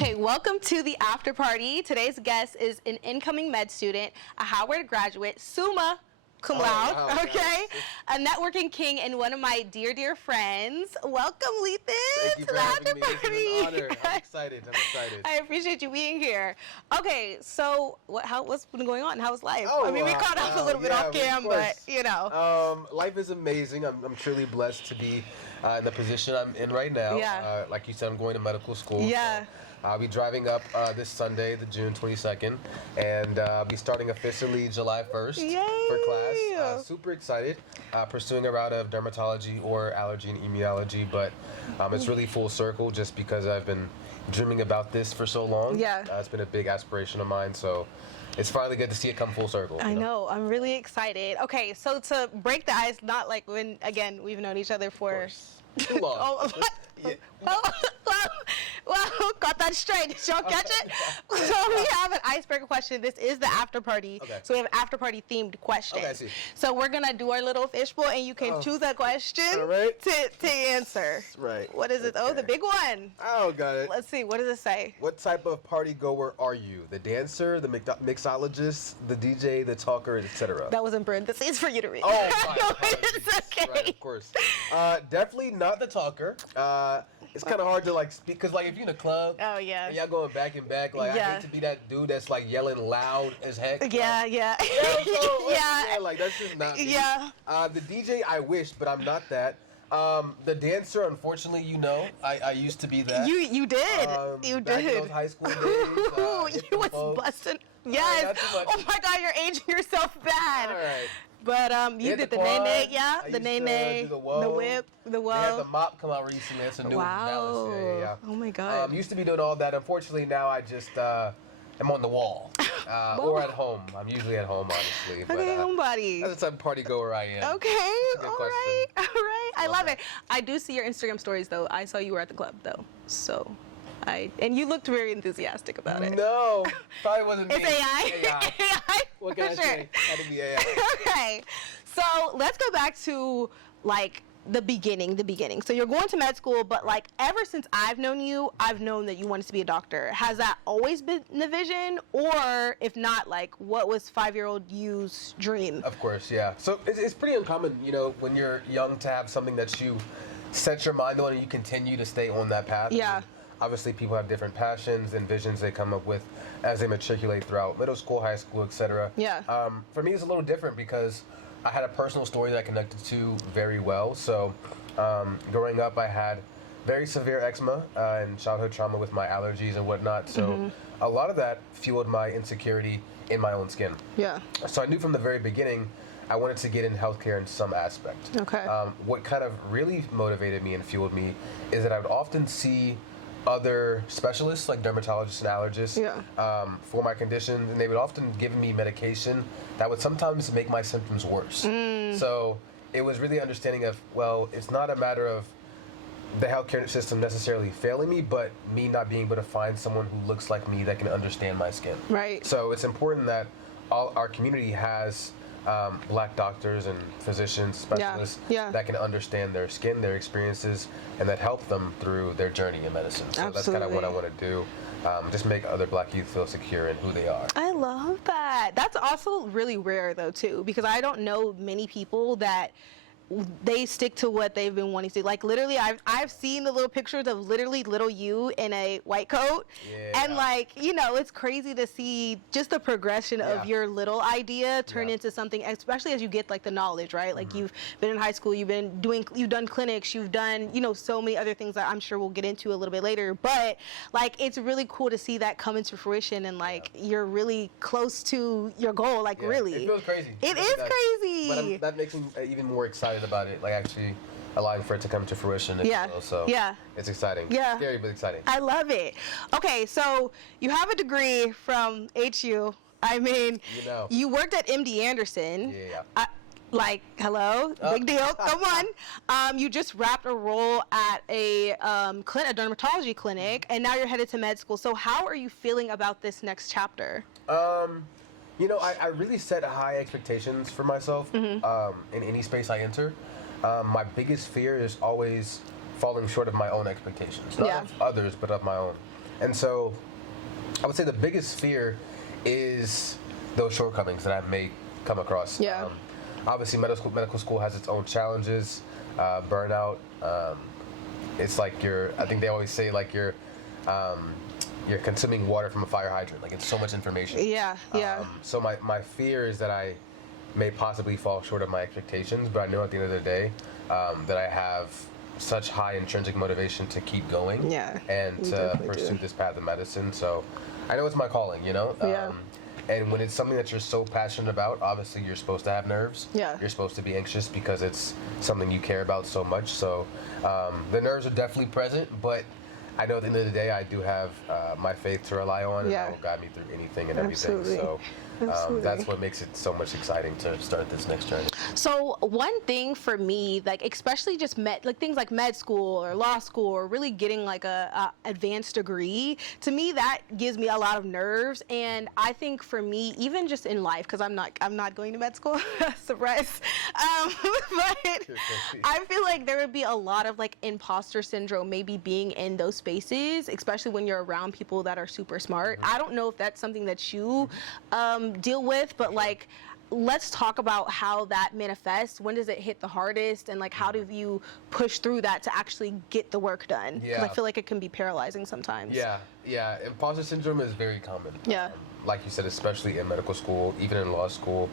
Okay, welcome to the after party. Today's guest is an incoming med student, a Howard graduate, summa cum laude, wow, okay? A networking king and one of my dear, dear friends. Welcome, Lethan, Thank you to for the having after me. party. This is an honor. I'm excited. I appreciate you being here. Okay, so what's been going on? How's life? Oh, I mean, we caught up a little bit off cam, but you know. Life is amazing. I'm truly blessed to be in the position I'm in right now. Yeah. Like you said, I'm going to medical school. Yeah. So I'll be driving up this Sunday, the June 22nd, and I'll be starting officially July 1st for class. Super excited. Pursuing a route of dermatology or allergy and immunology, but it's really full circle just because I've been dreaming about this for so long. Yeah. It's been a big aspiration of mine, so it's finally good to see it come full circle. I know. I'm really excited. Okay, so to break the ice, not like when, again, we've known each other for too long. Yeah. Well, got that straight. Did y'all catch it? So we have an icebreaker question. This is the after party. Okay. So we have after party themed questions. Okay, I see. So we're going to do our little fishbowl, and you can choose a question to answer. Right. What is it? Oh, the big one. Oh, got it. Let's see. What does it say? What type of party goer are you? The dancer, the mixologist, the DJ, the talker, etc.? That was in parentheses for you to read. Oh, No, my it's okay. Right, of course. Definitely not the talker. It's kind of hard to like speak because like if you're in a club, Oh, yeah. and y'all going back and back, like I hate to be that dude that's like yelling loud as heck. Yeah, like, yeah. yeah, like that's just not me. Yeah. The DJ, I wish, but I'm not that. The dancer, unfortunately, I used to be that. You did. You back did. in those high school days. You was busting. Yes. not too much. Oh my God, you're aging yourself bad. All right. But you did the quad. nay-nay, yeah? I The used to nay-nay, do the whip, the They had the whoa. mop come out recently. That's a new Wow. balance. Yeah. Oh my God. Used to be doing all that. Unfortunately, now I just am on the wall or at home. I'm usually at home, honestly. But, Okay, homebody. that's the type of party goer I am. Okay, Good all question. right, all right. I love that. it. I do see your Instagram stories, though. I saw you were at the club, though. So, and you looked very enthusiastic about it. No, probably wasn't me. It's AI. AI. AI, What can for I sure. say? Had to be AI. Okay, so let's go back to like the beginning. So you're going to med school, but like ever since I've known you, I've known that you wanted to be a doctor. Has that always been the vision, or if not, like what was 5-year-old you's dream? Of course, yeah. So it's pretty uncommon, when you're young to have something that you set your mind on and you continue to stay on that path. Yeah. Obviously, people have different passions and visions they come up with as they matriculate throughout middle school, high school, etc. Yeah. For me, it's a little different because I had a personal story that I connected to very well. So, growing up, I had very severe eczema and childhood trauma with my allergies and whatnot. So, a lot of that fueled my insecurity in my own skin. Yeah. So, I knew from the very beginning I wanted to get in healthcare in some aspect. Okay. What kind of really motivated me and fueled me is that I would often see other specialists like dermatologists and allergists for my conditions, and they would often give me medication that would sometimes make my symptoms worse. So it was really understanding of, well, it's not a matter of the healthcare system necessarily failing me, but me not being able to find someone who looks like me that can understand my skin. Right. So it's important that our community has black doctors and physicians, specialists that can understand their skin, their experiences, and that help them through their journey in medicine. So that's kind of what I want to do. Just make other black youth feel secure in who they are. I love that. That's also really rare, though, too, because I don't know many people that they stick to what they've been wanting to. Like literally, I've seen the little pictures of literally little you in a white coat, and like it's crazy to see just the progression of your little idea turn into something. Especially as you get like the knowledge, right? Like you've been in high school, you've done clinics, you've done so many other things that I'm sure we'll get into a little bit later. But like it's really cool to see that come into fruition, and like you're really close to your goal. Like really, it feels crazy. It is crazy. But that makes me even more excited about it, like actually allowing for it to come to fruition. So it's exciting. Yeah. Scary, but exciting. I love it. Okay, so you have a degree from HU. I mean, you worked at MD Anderson. Yeah. Hello, big deal. Come on. You just wrapped a role at a dermatology clinic, and now you're headed to med school. So how are you feeling about this next chapter? I really set high expectations for myself in any space I enter. My biggest fear is always falling short of my own expectations. Not of others, but of my own. And so I would say the biggest fear is those shortcomings that I may come across. Yeah. Obviously, medical school has its own challenges, burnout. It's like I think they always say like you're consuming water from a fire hydrant. Like it's so much information. Yeah, yeah. So my fear is that I may possibly fall short of my expectations, but I know at the end of the day that I have such high intrinsic motivation to keep going and to pursue this path of medicine. So I know it's my calling, you know? And when it's something that you're so passionate about, obviously you're supposed to have nerves. Yeah. You're supposed to be anxious because it's something you care about so much. So the nerves are definitely present, but I know at the end of the day I do have my faith to rely on, and that will guide me through anything and everything. So that's what makes it so much exciting to start this next journey. So one thing for me, like especially just things like med school or law school or really getting like a advanced degree, to me that gives me a lot of nerves. And I think for me, even just in life, because I'm not going to med school, surprise. But I feel like there would be a lot of like imposter syndrome maybe being in those spaces, especially when you're around people that are super smart. I don't know if that's something that you deal with, but like let's talk about how that manifests. When does it hit the hardest, and like how do you push through that to actually get the work done? Because I feel like it can be paralyzing sometimes. Yeah. Imposter syndrome is very common. Yeah. Like you said, especially in medical school, even in law school,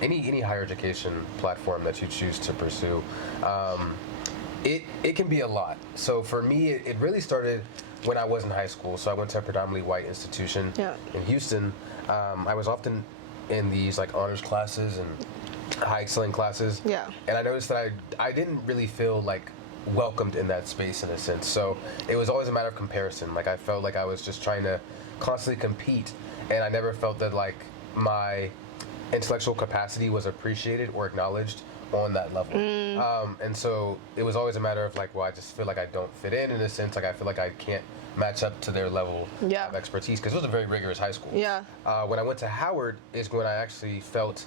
any higher education platform that you choose to pursue, it can be a lot. So for me, it really started when I was in high school. So I went to a predominantly white institution in Houston. I was often in these like honors classes and high excelling classes. And I noticed that I didn't really feel like welcomed in that space in a sense. So it was always a matter of comparison. Like I felt like I was just trying to constantly compete, and I never felt that like my intellectual capacity was appreciated or acknowledged on that level. And so it was always a matter of like, well, I just feel like I don't fit in a sense. Like I feel like I can't match up to their level of expertise, because it was a very rigorous high school. When I went to Howard is when I actually felt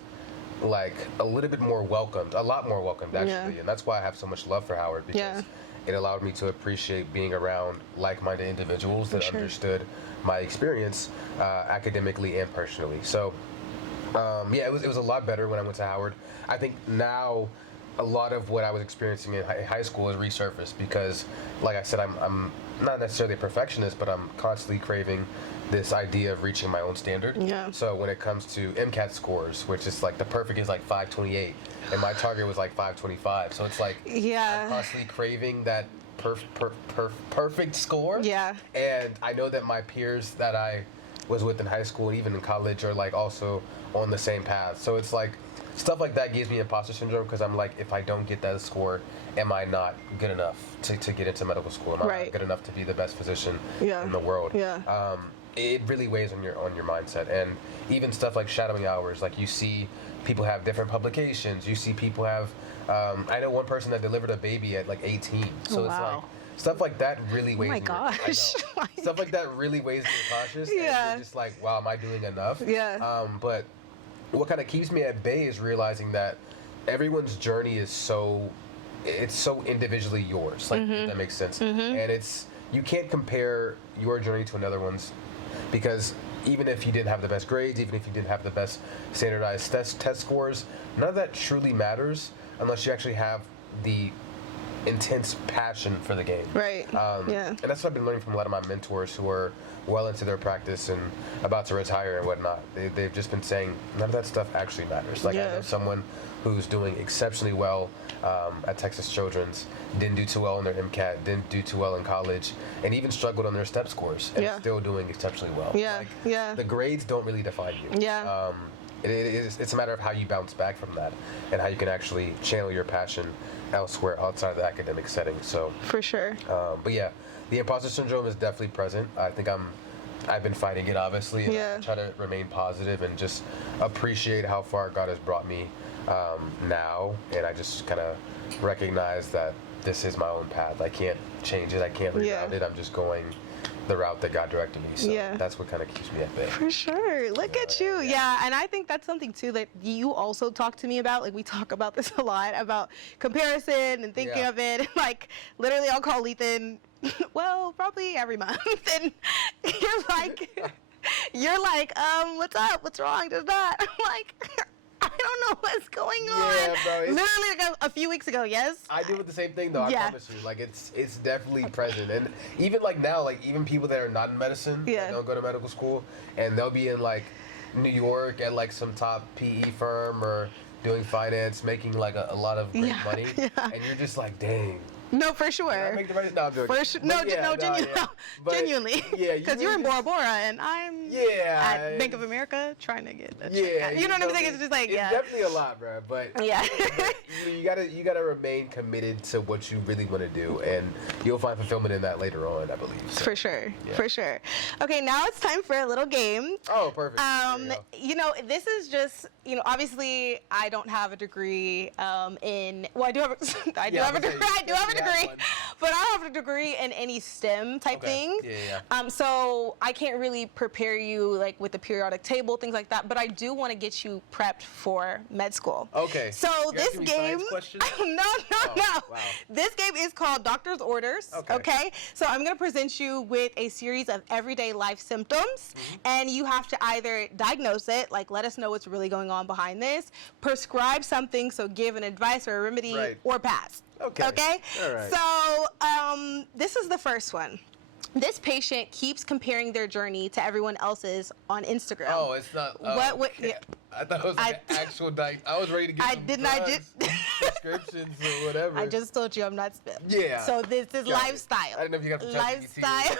like a little bit more welcomed, a lot more welcomed actually. And that's why I have so much love for Howard, because it allowed me to appreciate being around like-minded individuals that understood my experience academically and personally. So it was a lot better when I went to Howard. I think now a lot of what I was experiencing in high school has resurfaced, because like I said, I'm not necessarily a perfectionist, but I'm constantly craving this idea of reaching my own standard. So when it comes to MCAT scores, which is like the perfect is like 528, and my target was like 525. So it's like I'm constantly craving that perfect score. And I know that my peers that I was with in high school, even in college, are like also on the same path. So it's like stuff like that gives me imposter syndrome, because I'm like, if I don't get that score, am I not good enough to get into medical school? Am I not good enough to be the best physician in the world? It really weighs on your mindset. And even stuff like shadowing hours, like you see people have different publications. You see people have, I know one person that delivered a baby at like 18. So it's like, stuff like that really weighs. Oh my gosh. Stuff like that really weighs me cautious. And you're just like, wow, am I doing enough? But what kind of keeps me at bay is realizing that everyone's journey is so individually yours. Like, if that makes sense. And you can't compare your journey to another one's, because even if you didn't have the best grades, even if you didn't have the best standardized test scores, none of that truly matters unless you actually have the intense passion for the game. And that's what I've been learning from a lot of my mentors who are well into their practice and about to retire and whatnot. They've just been saying none of that stuff actually matters. Like I know someone who's doing exceptionally well at Texas Children's, didn't do too well in their MCAT, didn't do too well in college, and even struggled on their STEP scores, and still doing exceptionally well. The grades don't really define you. It's a matter of how you bounce back from that and how you can actually channel your passion elsewhere outside of the academic setting. So for sure. But yeah, the imposter syndrome is definitely present. I think I've been fighting it, obviously, and I try to remain positive and just appreciate how far God has brought me now, and I just kind of recognize that this is my own path. I can't change it. I can't reroute it. I'm just going the route that God directed me. So that's what kind of keeps me at bay. For sure. Look at you. Yeah. And I think that's something too that you also talk to me about. Like we talk about this a lot about comparison and thinking of it. Like literally I'll call Lethan, well, probably every month. And you're like, what's up? What's wrong? Does that? I'm like, I don't know what's going on. Yeah, bro. Literally like a few weeks ago, yes? I deal with the same thing though, I promise you. Like it's definitely present. And even like now, like even people that are not in medicine, that don't go to medical school, and they'll be in like New York at like some top PE firm or doing finance, making like a lot of great money. And you're just like, dang. No, for sure. Did I make the right? No, I'm joking. Genuinely. Yeah, because you're in Bora Bora and I'm at Bank of America trying to get a check. You know what I'm saying? It's just like, it's definitely a lot, bro. But but you gotta remain committed to what you really want to do, and you'll find fulfillment in that later on, I believe. So. For sure, for sure. Okay, now it's time for a little game. Oh, perfect. You know, this is just, you know, obviously I don't have a degree in. Well, I do have a degree, but I don't have a degree in any STEM type thing. So I can't really prepare you like with the periodic table, things like that. But I do want to get you prepped for med school. Okay. So this game, no. Wow. This game is called Doctor's Orders. Okay. So I'm going to present you with a series of everyday life symptoms, and you have to either diagnose it, like let us know what's really going on behind this, prescribe something, so give an advice or a remedy, or pass. Okay. All right. So this is the first one. This patient keeps comparing their journey to everyone else's on Instagram. Oh, it's not. I thought it was like an actual I was ready to get prescriptions or whatever. I just told you I'm not STEM. Yeah. So this is lifestyle. I didn't know if you got the lifestyle.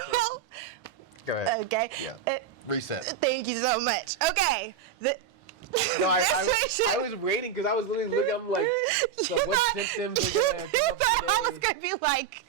Go ahead. Okay. Yeah. Reset. Thank you so much. Okay. No, I was waiting because I was literally looking. I'm like, so what symptoms? You thought I was gonna be like,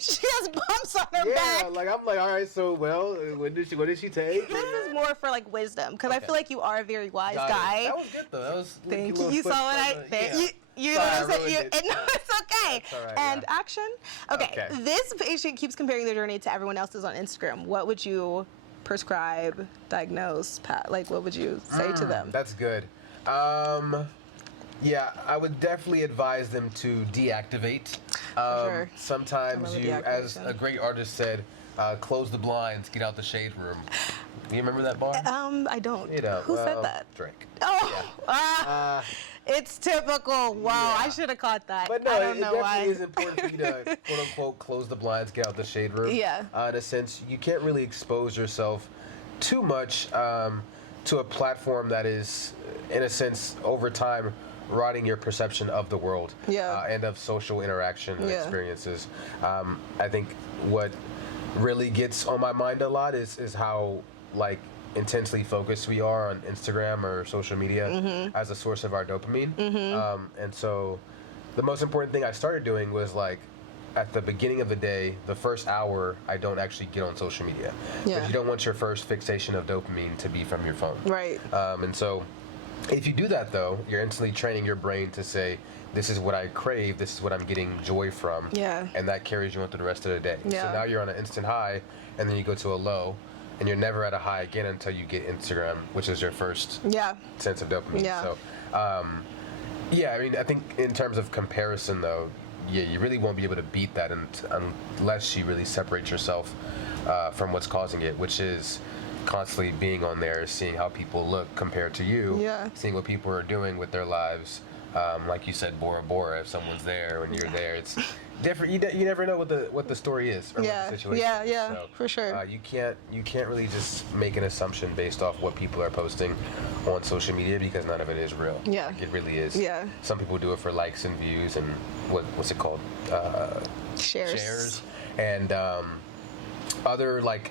she has bumps on her back. Yeah, like I'm like, all right, so what did she take? This is more for like wisdom, because I feel like you are a very wise guy. That was good though. That was. Thank you. You saw what I said. You know what I'm saying? No, it's okay. Right, and action. Okay. This patient keeps comparing their journey to everyone else's on Instagram. What would you prescribe, diagnose, like what would you say to them? That's good. Yeah, I would definitely advise them to deactivate. Sure. Sometimes you, as a great artist said, close the blinds, get out the shade room. You remember that bar? I don't. You know, who said that? Drake. Oh, it's typical. Wow, I should have caught that. But no, I don't know it why. definitely is important for you to quote unquote close the blinds, get out the shade room. Yeah. In a sense, you can't really expose yourself too much to a platform that is, in a sense, over time, rotting your perception of the world and of social interaction and experiences. I think what really gets on my mind a lot is how like intensely focused we are on Instagram or social media as a source of our dopamine. And so the most important thing I started doing was like at the beginning of the day, the first hour, I don't actually get on social media. Because you don't want your first fixation of dopamine to be from your phone. Right. And so if you do that though, you're instantly training your brain to say, this is what I crave, this is what I'm getting joy from. Yeah. And that carries you on through the rest of the day. Yeah. So now you're on an instant high, and then you go to a low, and you're never at a high again until you get Instagram, which is your first sense of dopamine. Yeah. So, I mean, I think in terms of comparison though, you really won't be able to beat that unless you really separate yourself from what's causing it, which is constantly being on there, seeing how people look compared to you, seeing what people are doing with their lives. Like you said, Bora Bora, if someone's there when you're there, it's different. You never know what the story is or what the situation is. So, for sure. You can't really just make an assumption based off what people are posting on social media, because none of it is real. Yeah. Like, it really is. Yeah. Some people do it for likes and views and what's it called? Shares. And other like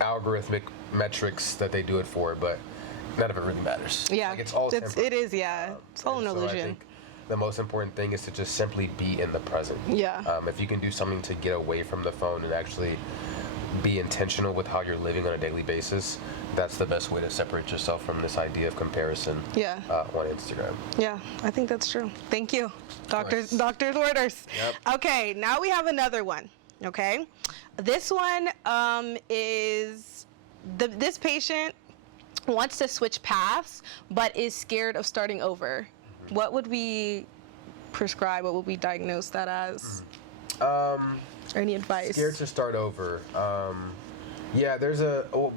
algorithmic metrics that they do it for, but none of it really matters. Yeah, like it's all temporary. It is. Yeah, it's all an illusion. I think the most important thing is to just simply be in the present. Yeah. If you can do something to get away from the phone and actually be intentional with how you're living on a daily basis, that's the best way to separate yourself from this idea of comparison. On Instagram. Yeah, I think that's true. Thank you, doctor's orders. Yep. Okay, now we have another one. Okay, This one is this patient wants to switch paths, but is scared of starting over. What would we prescribe? What would we diagnose that as? Or any advice? Scared to start over. Yeah, there's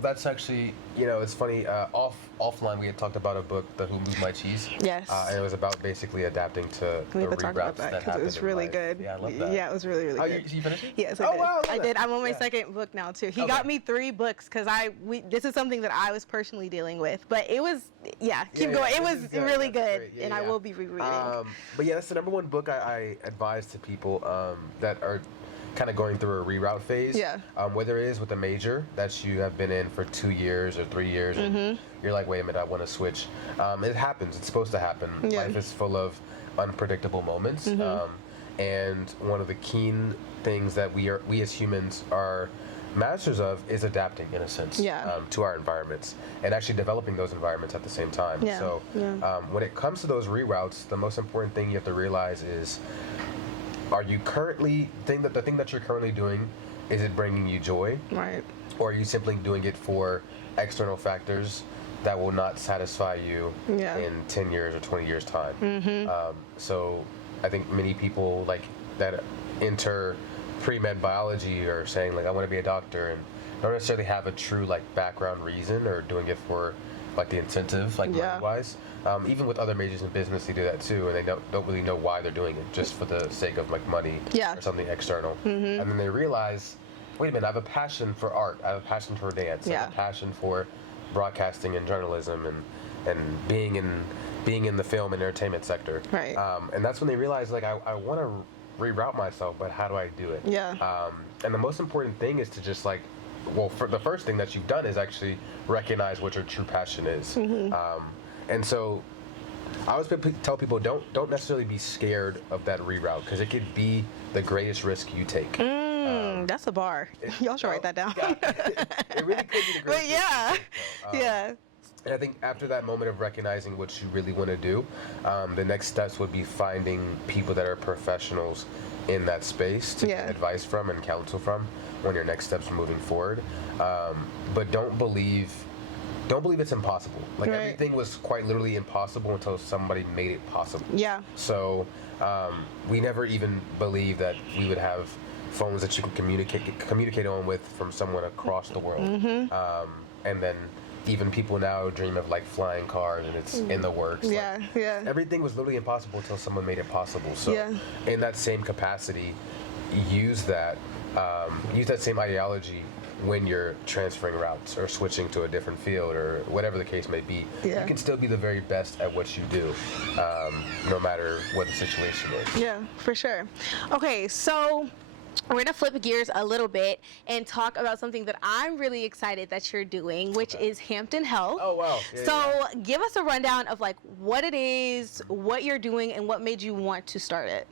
that's actually, it's funny, offline we had talked about a book, The Who Moved My Cheese. Yes. And it was about basically adapting to the reroutes that happened. It was really good. Yeah, I love that. Yeah, it was really, really good. You finished it? Yes, I did. Wow, I did. I'm on my second book now, too. He got me 3 books because this is something that I was personally dealing with. But it was, keep going. It was really good, and I will be rereading. But yeah, that's the number one book I advise to people that are kind of going through a reroute phase. Yeah. Whether it is with a major that you have been in for 2 years or 3 years, and you're like, wait a minute, I want to switch. It happens. It's supposed to happen. Yeah. Life is full of unpredictable moments. And one of the keen things that we as humans are masters of is adapting, in a sense, to our environments and actually developing those environments at the same time. Yeah. So when it comes to those reroutes, the most important thing you have to realize is, are you currently the thing that you're currently doing, is it bringing you joy? Right. Or are you simply doing it for external factors that will not satisfy you in 10 years or 20 years time? So I think many people like that enter pre-med biology are saying like, I want to be a doctor, and don't necessarily have a true like background reason, or doing it for like the incentive, like money-wise. Even with other majors in business, they do that too, and they don't really know why they're doing it, just for the sake of like money or something external. And then they realize, wait a minute, I have a passion for art, I have a passion for dance, I have a passion for broadcasting and journalism and being in the film and entertainment sector. Right. And that's when they realize, like, I want to reroute myself, but how do I do it? Yeah. And the most important thing is to just like, for the first thing that you've done is actually recognize what your true passion is. And so I always tell people, don't necessarily be scared of that reroute, because it could be the greatest risk you take. That's a bar. Y'all should write that down. It really could be the greatest risk you take. And I think after that moment of recognizing what you really want to do, the next steps would be finding people that are professionals in that space to get advice from and counsel from on your next steps moving forward. But don't believe it's impossible. Like everything was quite literally impossible until somebody made it possible. Yeah. So we never even believed that we would have phones that you can communicate on with from someone across the world. And then even people now dream of like flying cars, and it's in the works. Everything was literally impossible until someone made it possible. So in that same capacity, use that same ideology when you're transferring routes or switching to a different field or whatever the case may be. You can still be the very best at what you do, no matter what the situation is. Yeah, for sure. Okay, so we're going to flip gears a little bit and talk about something that I'm really excited that you're doing, which is Hampton Health. Oh, wow. Give us a rundown of like what it is, what you're doing, and what made you want to start it.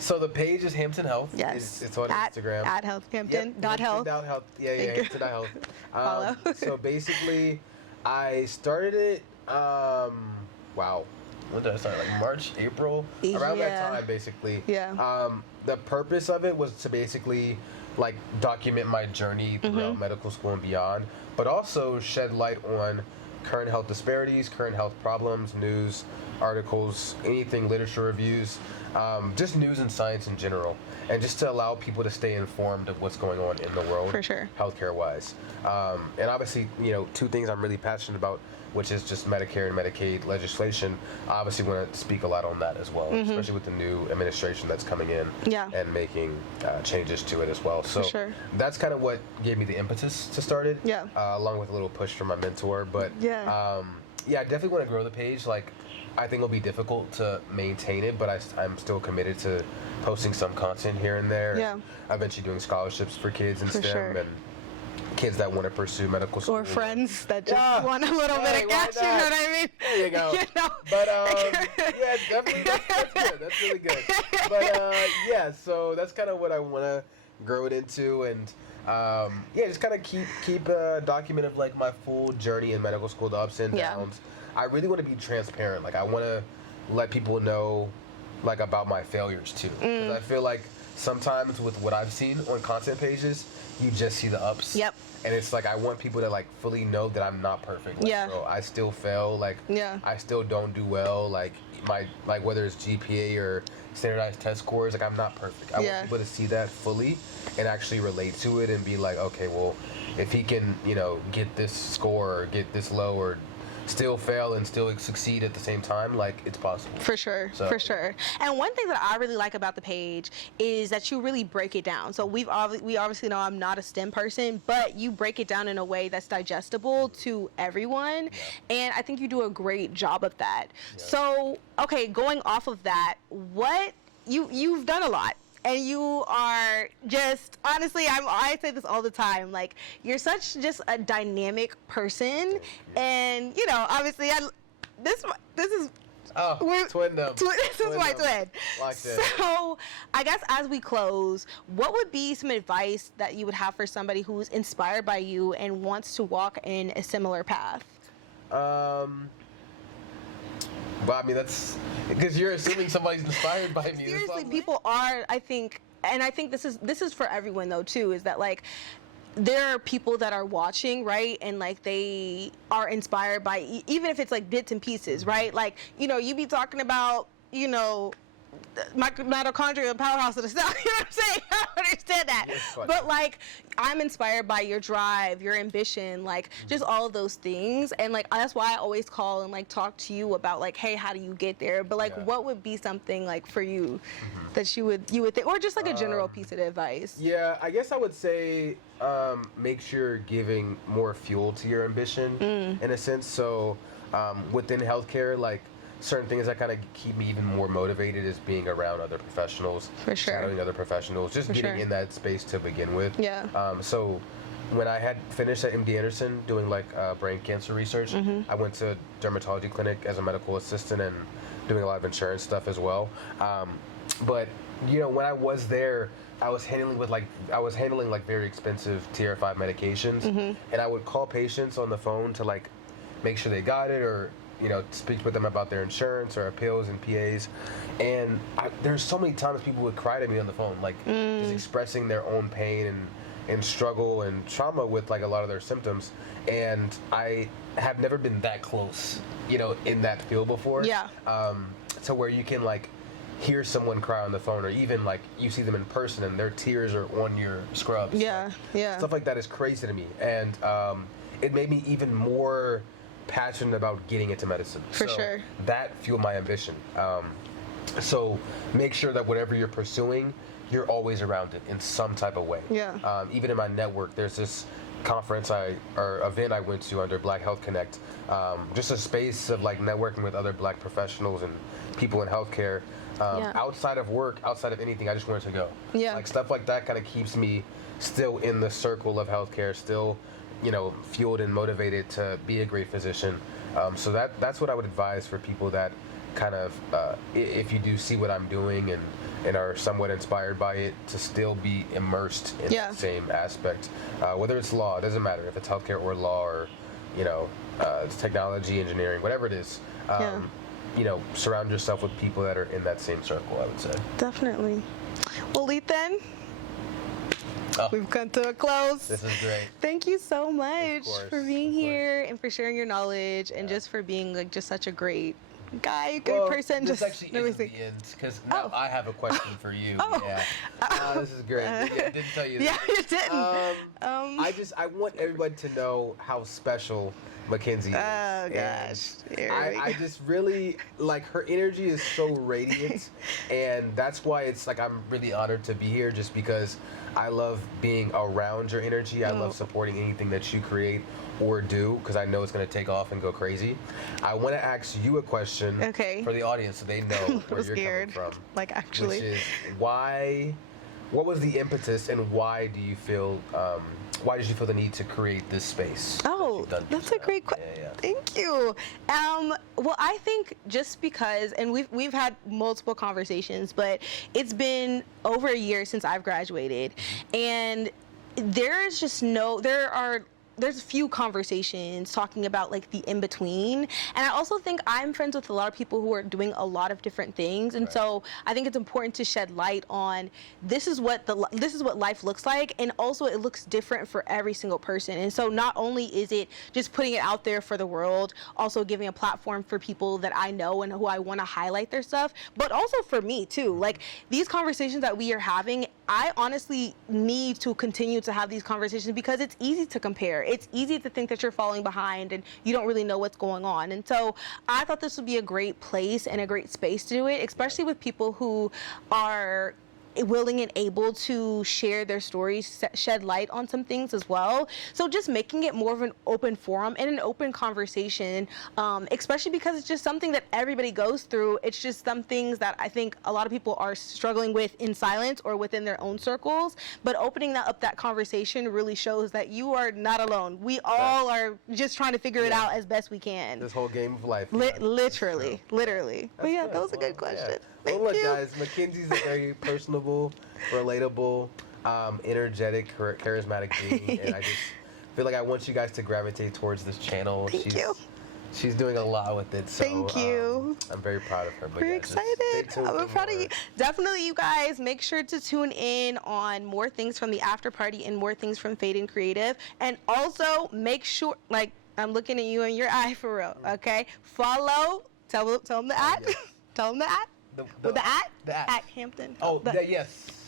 So the page is Hampton Health. Yes. It's on Instagram. At Health Hampton. Dot Health. Health. Yeah, Hampton Health. Follow. So basically, I started it. Wow. When did I start? Like March, April, around that time, basically. Yeah. The purpose of it was to basically like document my journey throughout medical school and beyond, but also shed light on current health disparities, current health problems, news, articles, anything, literature reviews, just news and science in general, and just to allow people to stay informed of what's going on in the world, for sure, healthcare-wise. And obviously, 2 things I'm really passionate about, which is just Medicare and Medicaid legislation. I obviously want to speak a lot on that as well, especially with the new administration that's coming in and making changes to it as well. So that's kind of what gave me the impetus to start it, along with a little push from my mentor. But I definitely want to grow the page. Like, I think it'll be difficult to maintain it, but I'm still committed to posting some content here and there. Yeah. Eventually doing scholarships for kids in STEM and kids that want to pursue medical school. Or friends that just want a little bit of cash, you know what I mean? There you go. But, definitely, that's good. That's really good. But, so that's kind of what I want to grow it into, and just kind of keep a document of, like, my full journey in medical school, the ups and downs. I really want to be transparent. Like, I want to let people know, like, about my failures, too. Because I feel like sometimes with what I've seen on content pages, you just see the ups. Yep. And it's like I want people to like fully know that I'm not perfect. Like, Yeah. bro, I still fail. Like, Yeah. I still don't do well. Like whether it's GPA or standardized test scores, like I'm not perfect. I want people to see that fully and actually relate to it and be like, okay, well, if he can, get this score or get this low or still fail and still succeed at the same time, like it's possible. For sure. And one thing that I really like about the page is that you really break it down. So we obviously know I'm not a STEM person, but you break it down in a way that's digestible to everyone, and I think you do a great job of that. So, okay, going off of that, what you've done a lot. And you are just, honestly, I say this all the time, like, you're such just a dynamic person. And, obviously, this is... Twin them. This is my twin. Like that. So, I guess as we close, what would be some advice that you would have for somebody who's inspired by you and wants to walk in a similar path? Well, I mean, that's because you're assuming somebody's inspired by me. Seriously, people are, I think, and I think this is for everyone though too, is that like there are people that are watching, right, and like they are inspired by even if it's like bits and pieces, right? Like, you be talking about, mitochondria powerhouse of the cell. You know what I'm saying? I don't understand that. But like, I'm inspired by your drive, your ambition, like just all of those things. And like, that's why I always call and like talk to you about like, hey, how do you get there? But like, what would be something like for you that you would think, or just like a general piece of advice? Yeah, I guess I would say make sure you're giving more fuel to your ambition in a sense. So within healthcare, like, certain things that kind of keep me even more motivated is being around other professionals, shadowing other professionals, just getting in that space to begin with. So when I had finished at MD Anderson doing like brain cancer research, I went to dermatology clinic as a medical assistant and doing a lot of insurance stuff as well. But when I was there, I was handling like very expensive tier 5 medications, and I would call patients on the phone to like make sure they got it or speak with them about their insurance or appeals and PAs. And there's so many times people would cry to me on the phone, like just expressing their own pain and struggle and trauma with like a lot of their symptoms. And I have never been that close, in that field before. To where you can like hear someone cry on the phone, or even like you see them in person and their tears are on your scrubs. Stuff like that is crazy to me. And it made me even more passionate about getting into medicine. For sure. That fueled my ambition. So make sure that whatever you're pursuing, you're always around it in some type of way. Even in my network, there's this conference or event I went to under Black Health Connect, just a space of like networking with other Black professionals and people in healthcare. Outside of work, outside of anything, I just wanted to go. Like stuff like that kind of keeps me still in the circle of healthcare, still fueled and motivated to be a great physician. So that's what I would advise for people that kind of, if you do see what I'm doing and are somewhat inspired by it, to still be immersed in the same aspect. Whether it's law, it doesn't matter if it's healthcare or law or, it's technology, engineering, whatever it is. Surround yourself with people that are in that same circle, I would say. Definitely. Well, Lethan, we've come to a close. This is great. Thank you so much for being here and for sharing your knowledge and just for being like just such a great guy, good person. This just actually isn't the end, because now I have a question for you. This is great. I didn't tell you that. Yeah, you didn't. I want everybody to know how special Mackenzie is. Oh gosh. I just really like her energy is so radiant, and that's why it's like I'm really honored to be here, just because I love being around your energy. I love supporting anything that you create or do, because I know it's going to take off and go crazy. I want to ask you a question for the audience so they know where you're coming from. Like, actually. Which is what was the impetus, and why did you feel the need to create this space? Oh, that's a great question. Thank you. Well, I think just because, and we've had multiple conversations, but it's been over a year since I've graduated, and there are there's a few conversations talking about like the in between, and I also think I'm friends with a lot of people who are doing a lot of different things, and so I think it's important to shed light on this is what life looks like, and also it looks different for every single person. And so not only is it just putting it out there for the world, also giving a platform for people that I know and who I want to highlight their stuff, but also for me too. Like these conversations that we are having, I honestly need to continue to have these conversations because it's easy to compare. It's easy to think that you're falling behind and you don't really know what's going on. And so I thought this would be a great place and a great space to do it, especially with people who are willing and able to share their stories, shed light on some things as well. So just making it more of an open forum and an open conversation, especially because it's just something that everybody goes through. It's just some things that I think a lot of people are struggling with in silence or within their own circles. But opening that conversation really shows that you are not alone. We all are just trying to figure it out as best we can. This whole game of life. Literally. But yeah, that was a good question. Thank you. Guys, Mackenzie's a very personable, relatable, energetic, charismatic being, and I just feel like I want you guys to gravitate towards this channel. Thank you. She's doing a lot with it, so thank you. I'm very proud of her. Very excited. I'm proud of you. Definitely, you guys, make sure to tune in on more things from the after party and more things from Fade and Creative, and also make sure, like, I'm looking at you in your eye for real. Okay, follow. Tell them the at. Yes. Tell them the at. The at? The at. At Hampton. Oh, yes.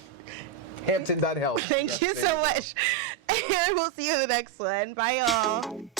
Hampton.health. Thank you so much. And we'll see you in the next one. Bye, y'all.